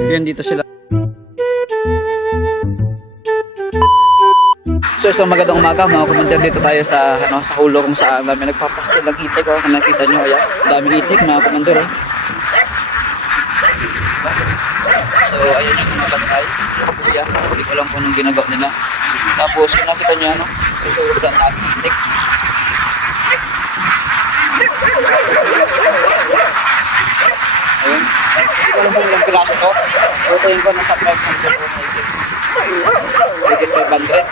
Yun, dito sila. So isang magandang umaga mga kumunter, dito tayo sa sa hulo kung saan dami nagpapastil ng itik. Kung nakita nyo, ayan, dami itik mga kumunter. So ayun yung mga bantay. Ayan, hindi ko lang kung anong ginagawa nila. Tapos kung nakita nyo, susurog lang natin itik. Ayun, hindi ko lang kung ilang piraso to. Tutuin ko nasa 500 po na itik. Higit 500.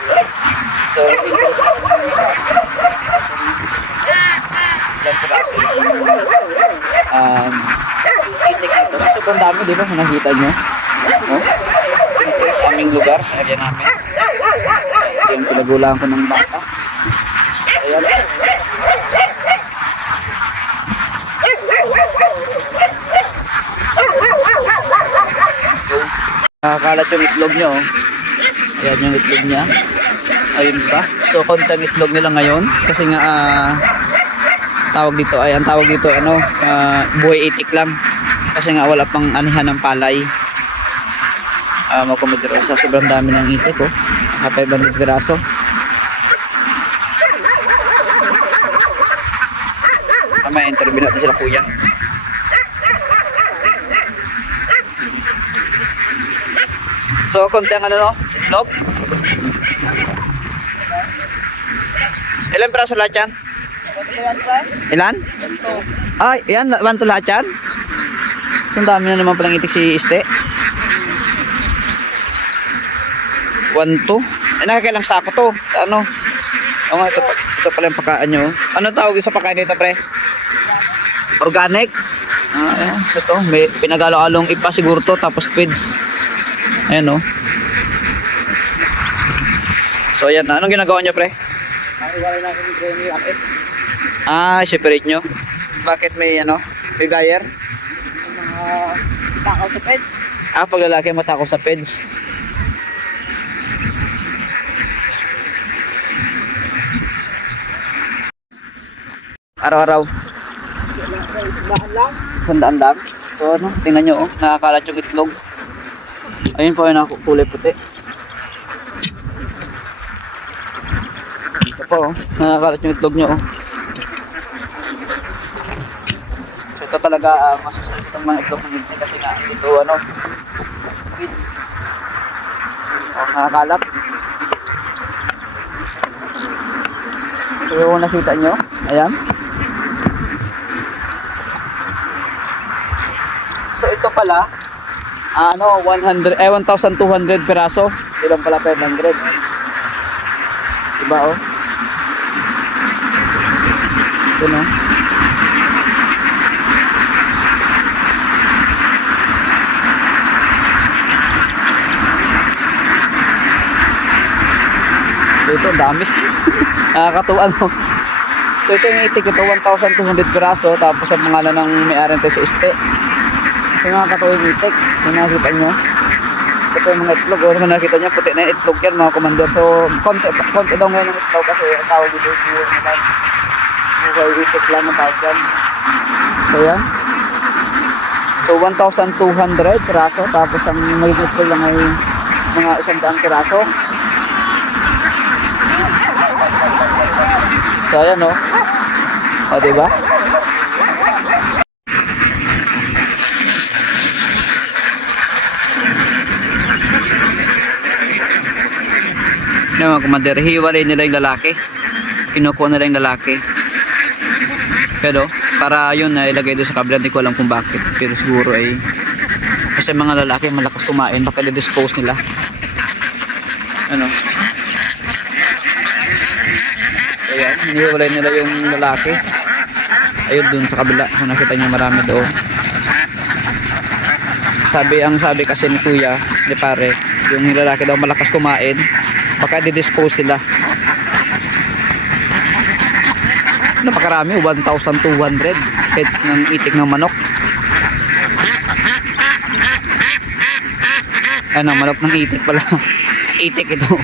So, itik ito. Sobrang dami, di ba? Nakita nyo? Oh? Ito sa aming lugar, sa area namin. Ito yung pinagulaan ko ng bata. Ayan. Nakakalat yung itlog nyo. Ayan yung itlog niya. Ayun pa. So konting itlog nila ngayon kasi nga tawag dito ay ang tawag dito buhay itik lang kasi nga wala pang anihan ng palay. Makumidro sa sobrang dami ng itik oh. 500 piraso. May interview natin sila kuya. So konting itlog. Ilan piraso lahat yan? Ilan? Ay, yan, 1 to lahat yan? So, ang dami na naman palang itik si Iste. 1 to? Nakakailang sako to? Sa ano? O nga, ito pala yung pagkaan nyo. Ano tawag sa pagkaan nito, pre? Organic? Ayan, ito. May pinagalo-along ipa siguro to, tapos feeds. Ayan, o. So, ayan. Anong ginagawa nyo, pre? Iwalay natin yung grain ni Akit. Separate nyo. Bakit may may buyer? Mga takaw sa pets. Pag lalaki matakaw sa peds. Araw-araw. Daan lang. Sandaan lang. So tingnan nyo nakakalat yung itlog. Ayun po yung kulay puti. Ito po nakakalat yung itlog nyo So ito talaga masusunod itong mga itlog ng itlog kasi nga dito weeds. Nakakalat. So yung nakita nyo, ayan. So ito pala 1,200 piraso. Ilang pala 500. Diba Yun So ito dami. Nakakatuwa So ito yung itik ito 1,200 piraso. Tapos ang pangalan ng may-ari nito sa Iste. So nakakatuwa yung itik. Yung nakikita nyo. Ito yung mga itlog. Kung nakikita nyo puti na yung itlog yan mga commander. So konti daw ngayon yung itlog kasi ang tawag dito yung buhay itik lang ang tawag yan. So yan. So 1,200 piraso. Tapos ang magiging itlog lang ay mga 100 piraso. So ayan diba? Yung mga kumander, hiwalay nila yung lalaki. Kinukuha nila yung lalaki. Pero para yun na ilagay doon sa kabila, hindi ko alam kung bakit. Pero siguro ay kasi mga lalaki malakas kumain, baka i-dispose nila. Ayan, hiniwalay nila yung lalaki. Ayun dun sa kabila, kung nakita niyo marami doon. Sabi kasi ni kuya, ni pare, yung lalaki daw malakas kumain, baka i-dispose nila. Napakarami, 1,200 heads ng itik ng manok. Manok ng itik pala. Itik ito.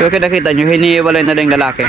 So nakita nyo, hinihiwalay na lang yung lalaki.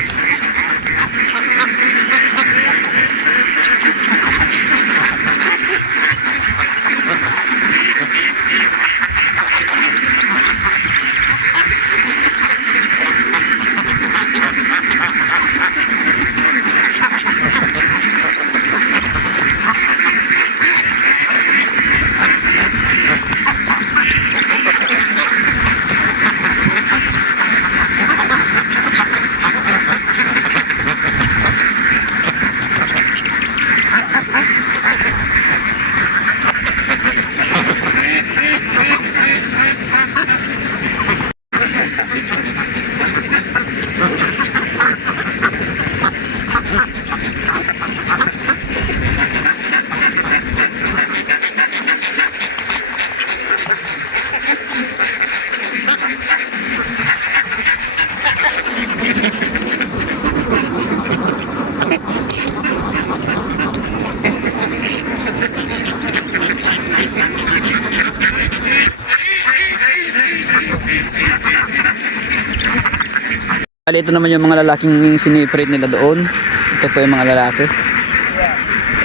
Ito naman yung mga lalaking siniprate nila doon. Ito po yung mga lalaki.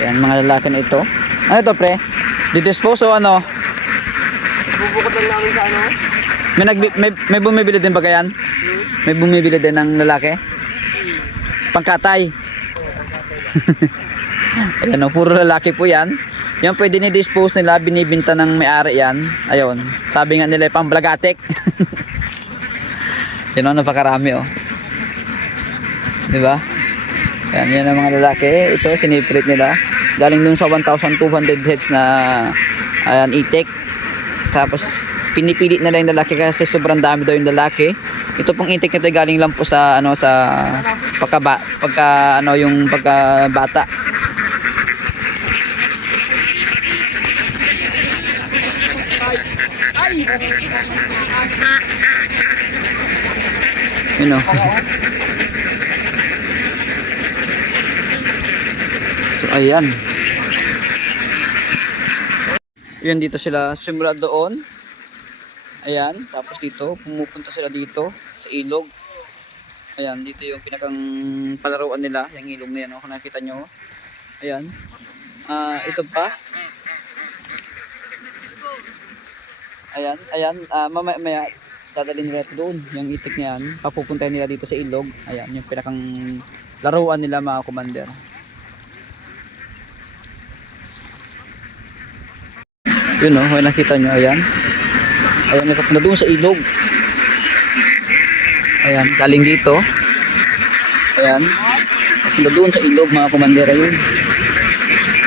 Ayan, mga lalaki na ito. Ano ito, pre? Didispose o ano? Bubukod lang namin sa ano? May bumibili din ba yan? May bumibili din ng lalaki? Pangkatay. Ayan o, puro lalaki po yan. Yan pwede ni-dispose nila, binibinta ng may-ari yan. Ayun, sabi nga nila pang blagatek. Yan o, napakarami o. Diba? Yan ang mga lalaki. Ito, siniprate nila. Galing dun sa 1,200 heads na ayan, itik. Tapos, pinipili na lang yung lalaki kasi sobrang dami daw yung lalaki. Ito pong itik nito galing lang po sa ano sa pagkabata. You know. So ayan. Yun, dito sila simula doon. Ayan, tapos dito pumupunta sila dito sa ilog. Ayan, dito yung pinakang palaruan nila, yung ilog na yan, kung nakita nyo. Ayan. Ito pa. Ayan, mamaya dadalhin nila doon, yung itik niyan, papupuntahin nila dito sa ilog. Ayan, yung pinakang laruan nila mga commander. Yun o, kung nakita nyo, ayan. Ayan, may papunta doon sa ilog. Ayan, galing dito. Ayan, papunta doon sa ilog mga commander. Ayun,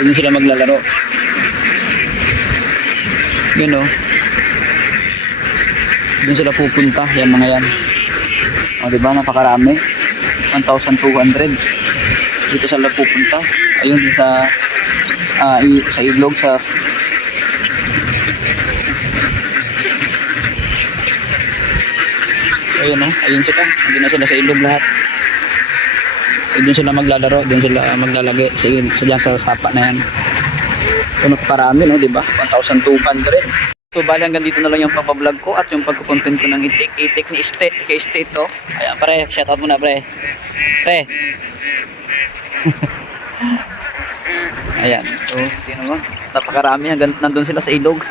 doon sila maglalaro. Yun o, doon sila pupunta, yan mga yan. O diba, napakarami. 1,200 dito sila pupunta. Ayun, sa ilog, sa ayun o, ayun sila. Hindi na sila sa ilog lahat. So, doon sila maglalaro, doon sila maglalagay sa sapa na yan. So, napakarami no, diba? 1,200. So bali hanggang dito na lang yung pagpa-vlog ko at yung pagko-content ko ng itik ni Este, kay Este ito. Ayan pare, shoutout muna pre. Pre. Ayan. So, tingnan mo, napakarami hanggang nandun sila sa ilog.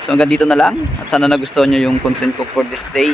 So hanggang dito na lang at sana nagustuhan nyo yung content ko for this day.